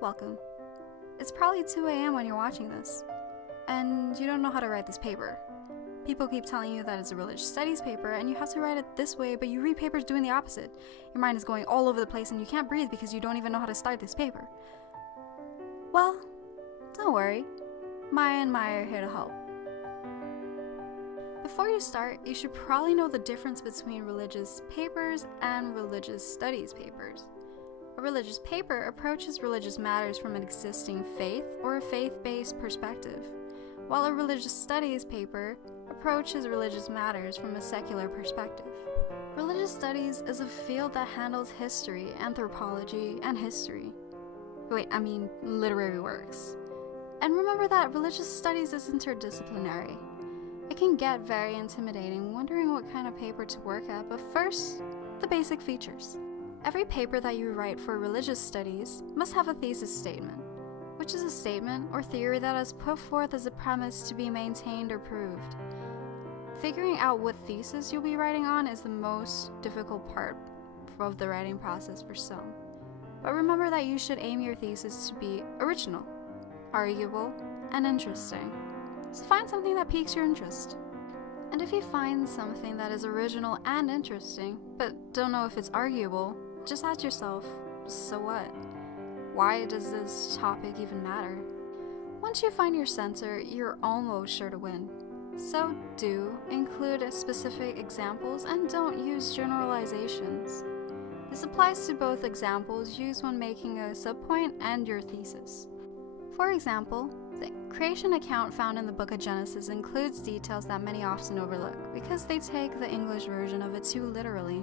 Welcome. It's probably 2 a.m. when you're watching this, and you don't know how to write this paper. People keep telling you that it's a religious studies paper and you have to write it this way, but you read papers doing the opposite. Your mind is going all over the place and you can't breathe because you don't even know how to start this paper. Well, don't worry. Maya and Maya are here to help. Before you start, you should probably know the difference between religious papers and religious studies papers. A religious paper approaches religious matters from an existing faith or a faith-based perspective, while a religious studies paper approaches religious matters from a secular perspective. Religious studies is a field that handles history, anthropology, and literary works. And remember that religious studies is interdisciplinary. It can get very intimidating wondering what kind of paper to work at, but first, the basic features. Every paper that you write for religious studies must have a thesis statement, which is a statement or theory that is put forth as a premise to be maintained or proved. Figuring out what thesis you'll be writing on is the most difficult part of the writing process for some. But remember that you should aim your thesis to be original, arguable, and interesting. So find something that piques your interest. And if you find something that is original and interesting, but don't know if it's arguable, just ask yourself, so what? Why does this topic even matter? Once you find your center, you're almost sure to win. So do include specific examples and don't use generalizations. This applies to both examples used when making a subpoint and your thesis. For example, the creation account found in the book of Genesis includes details that many often overlook because they take the English version of it too literally.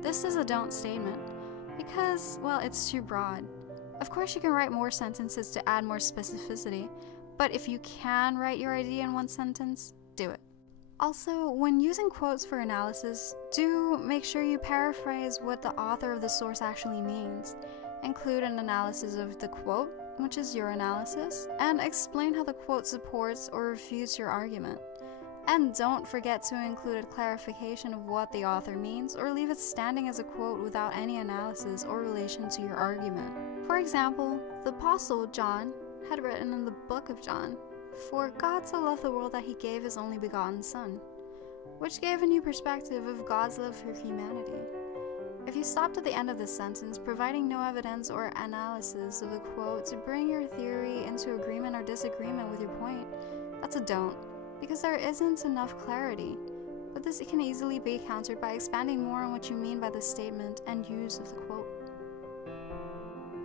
This is a don't statement because, well, it's too broad. Of course, you can write more sentences to add more specificity, but if you can write your idea in one sentence, do it. Also, when using quotes for analysis, do make sure you paraphrase what the author of the source actually means. Include an analysis of the quote, which is your analysis, and explain how the quote supports or refutes your argument. And don't forget to include a clarification of what the author means or leave it standing as a quote without any analysis or relation to your argument. For example, the Apostle John had written in the book of John, "For God so loved the world that he gave his only begotten Son," which gave a new perspective of God's love for humanity. If you stopped at the end of this sentence, providing no evidence or analysis of the quote to bring your theory into agreement or disagreement with your point, that's a don't, because there isn't enough clarity. But this can easily be countered by expanding more on what you mean by the statement and use of the quote.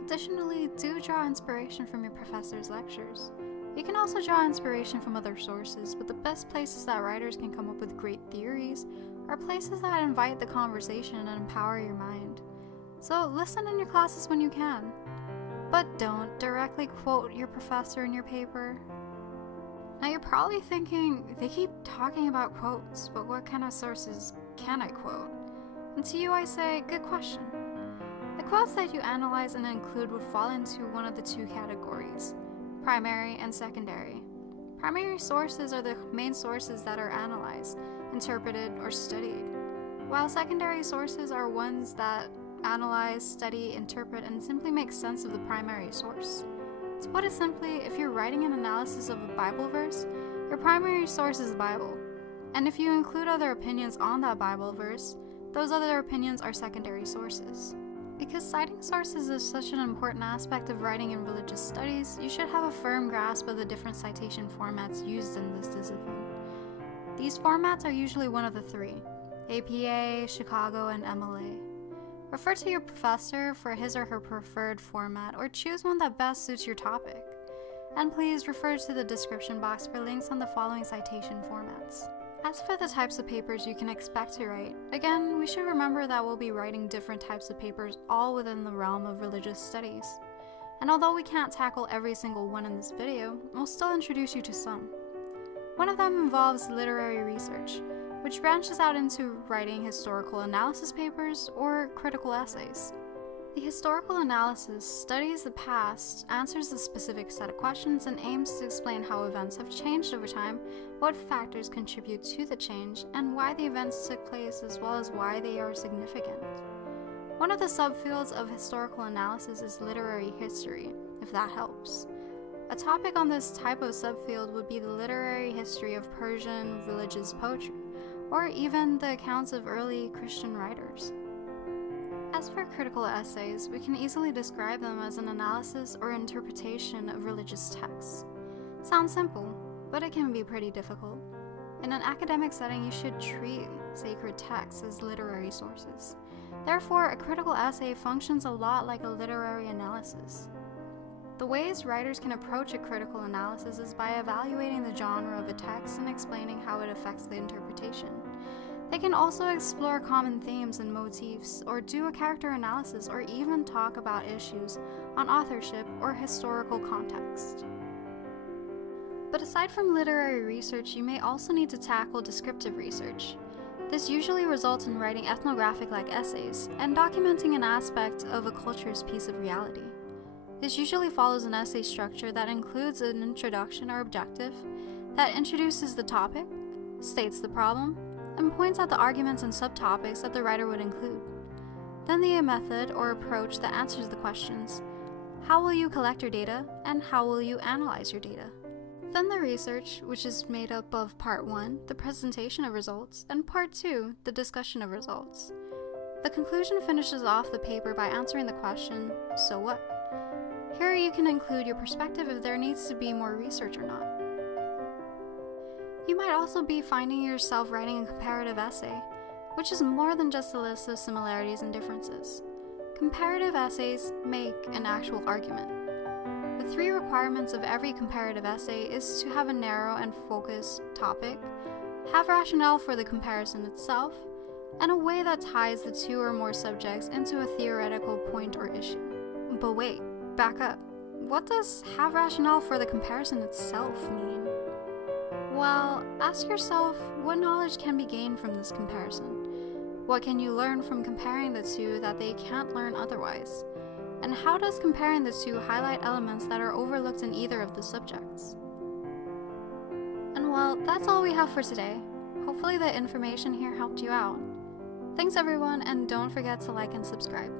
Additionally, do draw inspiration from your professor's lectures. You can also draw inspiration from other sources, but the best places that writers can come up with great theories are places that invite the conversation and empower your mind. So listen in your classes when you can, but don't directly quote your professor in your paper. Now you're probably thinking, they keep talking about quotes, but what kind of sources can I quote? And to you I say, good question. The quotes that you analyze and include would fall into one of the two categories, primary and secondary. Primary sources are the main sources that are analyzed, interpreted, or studied, while secondary sources are ones that analyze, study, interpret, and simply make sense of the primary source. To put it simply, if you're writing an analysis of a Bible verse, your primary source is the Bible, and if you include other opinions on that Bible verse, those other opinions are secondary sources. Because citing sources is such an important aspect of writing in religious studies, you should have a firm grasp of the different citation formats used in this discipline. These formats are usually one of the three: APA, Chicago, and MLA. Refer to your professor for his or her preferred format, or choose one that best suits your topic. And please refer to the description box for links on the following citation formats. As for the types of papers you can expect to write, again, we should remember that we'll be writing different types of papers all within the realm of religious studies. And although we can't tackle every single one in this video, we'll still introduce you to some. One of them involves literary research, which branches out into writing historical analysis papers or critical essays. The historical analysis studies the past, answers a specific set of questions, and aims to explain how events have changed over time, what factors contribute to the change, and why the events took place, as well as why they are significant. One of the subfields of historical analysis is literary history, if that helps. A topic on this type of subfield would be the literary history of Persian religious poetry, or even the accounts of early Christian writers. As for critical essays, we can easily describe them as an analysis or interpretation of religious texts. Sounds simple, but it can be pretty difficult. In an academic setting, you should treat sacred texts as literary sources. Therefore, a critical essay functions a lot like a literary analysis. The ways writers can approach a critical analysis is by evaluating the genre of a text and explaining how it affects the interpretation. They can also explore common themes and motifs, or do a character analysis, or even talk about issues on authorship or historical context. But aside from literary research, you may also need to tackle descriptive research. This usually results in writing ethnographic-like essays and documenting an aspect of a culture's piece of reality. This usually follows an essay structure that includes an introduction or objective that introduces the topic, states the problem, and points out the arguments and subtopics that the writer would include. Then the method or approach that answers the questions: how will you collect your data, and how will you analyze your data? Then the research, which is made up of Part 1, the presentation of results, and Part 2, the discussion of results. The conclusion finishes off the paper by answering the question, so what? Here you can include your perspective if there needs to be more research or not. You might also be finding yourself writing a comparative essay, which is more than just a list of similarities and differences. Comparative essays make an actual argument. The 3 requirements of every comparative essay is to have a narrow and focused topic, have rationale for the comparison itself, and a way that ties the 2 or more subjects into a theoretical point or issue. But wait, back up. What does have rationale for the comparison itself mean? Well, ask yourself, what knowledge can be gained from this comparison? What can you learn from comparing the 2 that they can't learn otherwise? And how does comparing the 2 highlight elements that are overlooked in either of the subjects? And well, that's all we have for today. Hopefully the information here helped you out. Thanks everyone, and don't forget to like and subscribe.